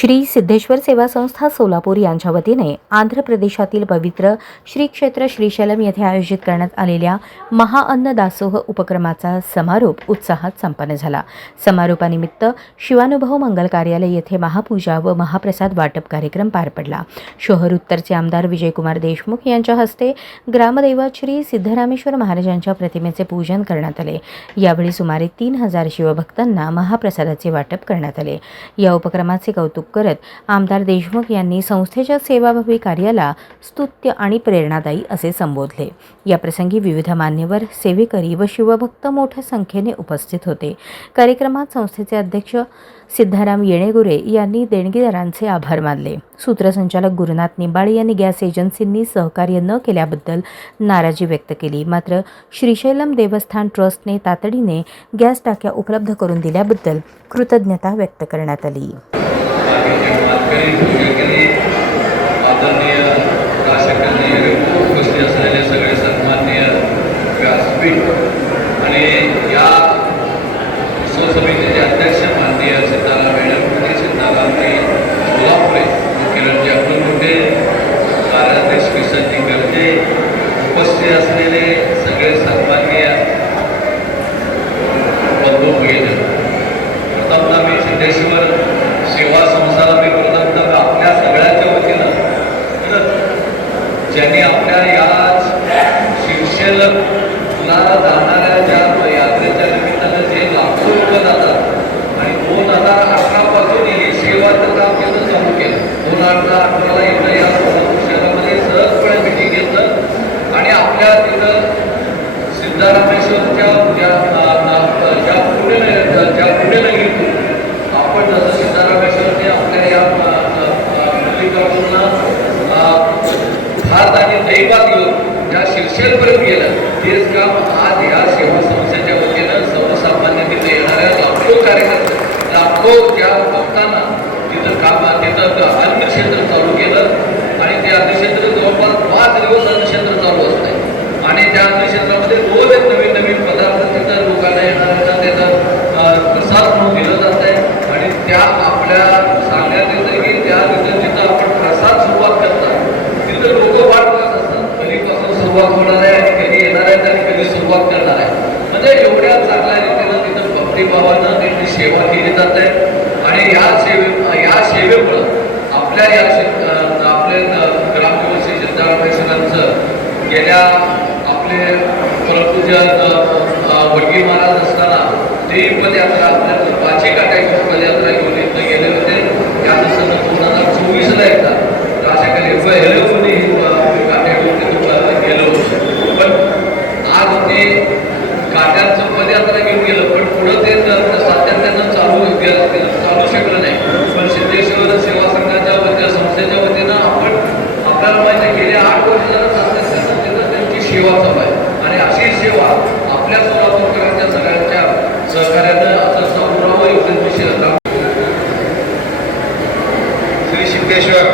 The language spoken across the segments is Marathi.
श्री सिद्धेश्वर सेवा संस्था सोलापूर यांच्या वतीने आंध्र प्रदेशातील पवित्र श्री क्षेत्र श्रीशैलम येथे आयोजित करण्यात आलेल्या महाअन्न दासोह उपक्रमाचा समारोप उत्साहात संपन्न झाला। समारोपानिमित्त शिवानुभव मंगल कार्यालय येथे महापूजा व महाप्रसाद वाटप कार्यक्रम पार पडला। शहर उत्तरचे आमदार विजयकुमार देशमुख यांच्या हस्ते ग्रामदैवत श्री सिद्धरामेश्वर महाराजांच्या प्रतिमेचे पूजन करण्यात आले। यावेळी सुमारे 3000 शिवभक्तांना महाप्रसादाचे वाटप करण्यात आले। या उपक्रमाचे कौतुक करत आमदार देशमुख यांनी संस्थेच्या सेवाभावी कार्याला स्तुत्य आणि प्रेरणादायी असे संबोधले। या प्रसंगी विविध मान्यवर, सेवेकरी व शिवभक्त मोठ्या संख्येने उपस्थित होते। कार्यक्रमात संस्थेचे अध्यक्ष सिद्धाराम येणेगुरे यांनी देणगीदारांचे आभार मानले। सूत्रसंचालक गुरुनाथ निंबाळे यांनी गॅस एजन्सींनी सहकार्य न केल्याबद्दल नाराजी व्यक्त केली। मात्र श्रीशैलम देवस्थान ट्रस्टने तातडीने गॅस टाक्या उपलब्ध करून दिल्याबद्दल कृतज्ञता व्यक्त करण्यात आली। आदरणीय राष्ट्रकर्ते उपस्थित असलेले सगळे सन्माननीय व्यासपीठ आणि या उत्सव समितीचे अध्यक्ष माननीय सीताराम येणेगुरे, सीतारामजी सोलापुरे, किरणजी अक्कलकोटे, कार्याध्यक्ष किशनजी गर्जे, उपस्थित असलेले सगळे सन्माननीय बंधू भगिनी, प्रथमतः मी सिद्धेश्वर सेवा संस्थाला मी प्रथमतः आपल्या सगळ्यांच्या वतीनं ज्यांनी आपल्या या शिवशैलमला जाणाऱ्या ज्या यात्रेच्या निमित्तानं जे लाखो लोक जातात आणि 2018 पासून ही सेवाचं काम केलं चालू केलं। 2018ला इथं या शहरामध्ये सहजपणे मिटिंग घेतलं आणि आपल्या तिथं सिद्धरामेश्वरच्या ज्या पुढे नगरीतून आपण जसं सिद्धरामेश्वरने आपल्या या मुलीकडून भात आणि दहीभात घेऊन ज्या शिरशेलपर्यंत गेलं, तेच काम आज या सेवा संस्थेच्या वतीनं सर्वसामान्य तिथे येणाऱ्या लाखो कार्यकर्ते, लाखो त्या भक्तांना तिथं अन्नक्षेत्र चालू केलं आणि ते अन्नक्षेत्र जवळपास 5 दिवस अन्नक्षेत्र चालू असते आणि त्या अन्नक्षेत्रामध्ये रोज एक नवीन नवीन पदार्थ तिथं लोकांना येणाऱ्यांना त्याचं प्रसाद म्हणून दिलं जात आहे आणि त्या आपल्या सांगण्यात येतं की त्या जिथं आपण प्रसाद सुरुवात करतात तिथं लोक वाट बघत असतात, कधीपासून सुरुवात होणार आहे आणि कधी येणार आहेत आणि कधी सुरुवात करणार आहे। म्हणजे एवढ्या चांगल्या रीतीनं तिथं भक्तिभावानं त्यांची सेवा केली जात आहे आणि या सेवेमुळं आपल्या आपले ग्रामदेवत सिद्धरामेश्वरांचं गेल्या आपले परमपूज्य वडगी महाराज असताना ते पदयात्रा आपल्या 5 काट्याची पदयात्रा घेऊन इथं गेले होते। त्यानंतर 2024ला एकदा राष्ट्रकर्ते हेलेवून काट्या घेऊन गेलो होतो, पण आज ते काट्यांचं पदयात्रा घेऊन गेलं पण पुढं ते सातत्यानं चालू शकलं नाही। पण सिद्धेश्वर सेवा संघाच्या संस्थेच्या वतीनं आपल्याला माहिती गेल्या 8 वर्षाला सातत्यानं तिथं त्यांची सेवा चालू आहे आणि अशी सेवा आपल्या सोलापूरकरांच्या सगळ्यांच्या सहकार्यानं असं चालू राहावं एवढंच विषय होता। श्री सिद्धेश्वर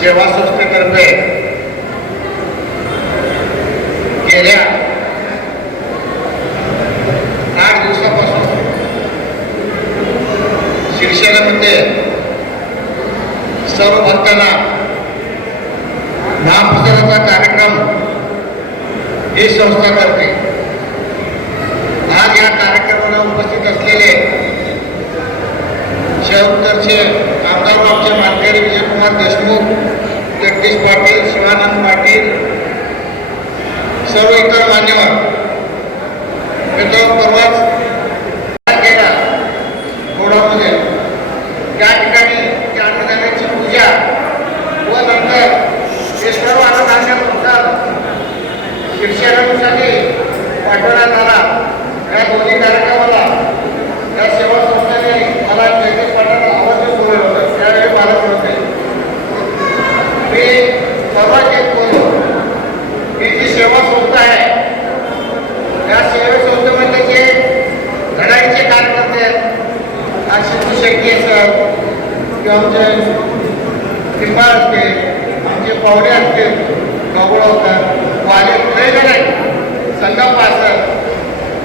सेवा संस्थेतर्फे गेल्या 8 दिवसापासून श्रीशैलमध्ये सर्व भक्तांना महाप्रसादाचा कार्यक्रम ही संस्था करते। आज या कार्यक्रमाला उपस्थित असलेले शहरचे आमदार आमचे मानकरी विजयकुमार देशमुख, जगदीश पाटील, शिवानंद पाटील, सर्व इतर मान्यवर, परवाच केला घोडामध्ये त्या ठिकाणी त्या अन्नदानाची पूजा व नंतर ते सर्व अन्नधान्य शिक्षणासाठी पाठवण्यात आला। या दोन्ही कार्यक्रमाला या सेवा संस्थेने मला जगदीश पाटील आवर्जून बोलवलं होतं, त्यावेळी मला होते मी सर्वात एक बोललो ही जी सेवा संस्था आहे या सेवा संस्थेमध्ये जे धडाडीचे कार्यकर्ते आहेत, सिद्धू शेट्टी सर किंवा आमचे किंबाळ असतील, आमचे पावडे असतील, गवळवकर, वाले, संगप्पा सर,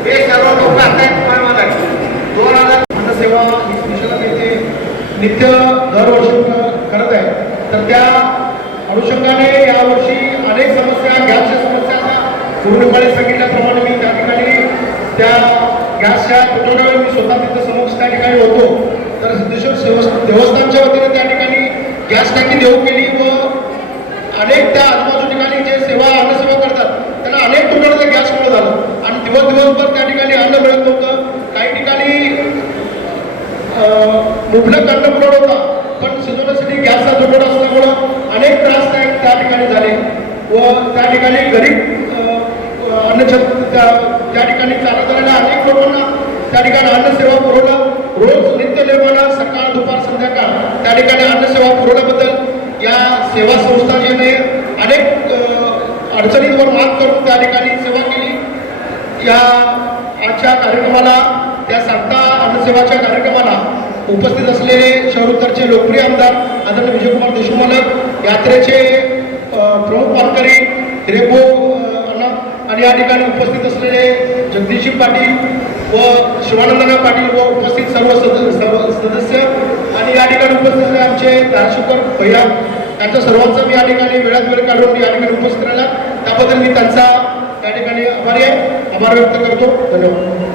हे सर्व लोक आता 2000 सेवा विश्वविद्यालय येथे नित्य दरवर्षी करत आहे. तर त्या अनुषंगाने यावर्षी अनेक समस्या, गॅसच्या समस्या आता पूर्णपणे सांगितल्याप्रमाणे मी त्या ठिकाणी त्या गॅसच्या तुटवड्यावर मी स्वतः तिथं समक्ष त्या ठिकाणी होतो. तर सिद्धेश्वर देवस्थानच्या वतीने त्या ठिकाणी गॅस टाकी देऊ केली व अनेक त्या आजूबाजू ठिकाणी जे अन्नसेवा करतात त्यांना अनेक तुटवड्याचं गॅसमुळे झालं आणि दिवसभर त्या ठिकाणी अन्न मिळत नव्हतं. काही ठिकाणी मुबलक अन्न पुरवठा होता, पण शिजवण्यासाठी गॅसचा तुटवडा असल्यामुळं अनेक त्रास त्या ठिकाणी झाले व त्या ठिकाणी गरीब त्या ठिकाणी चालत आलेल्या अनेक लोकांना त्या ठिकाणी अन्नसेवा पुरवलं. रोज नित्य निर्माण सकाळ दुपार संध्याकाळ त्या ठिकाणी अन्नसेवा पुरवल्याबद्दल या सेवा संस्थाने अनेक अडचणींवर मात करून त्या ठिकाणी सेवा केली. या आजच्या कार्यक्रमाला, त्या सांगता अन्नसेवाच्या कार्यक्रमाला उपस्थित असलेले शहर उत्तरचे लोकप्रिय आमदार आदरणीय विजयकुमार देशमुख, यात्रेचे प्रमुख वारकरी हिरेभाऊ आणि या ठिकाणी उपस्थित असलेले जगदीशजी पाटील व शिवानंदना पाटील व उपस्थित सर्व सदस्य आणि या ठिकाणी उपस्थित असलेले आमचे धारशिवकर भैया, त्यांच्या सर्वांचा मी या ठिकाणी वेळात वेळ काढून या ठिकाणी उपस्थित राहिला त्याबद्दल मी त्यांचा या ठिकाणी आभार व्यक्त करतो. धन्यवाद.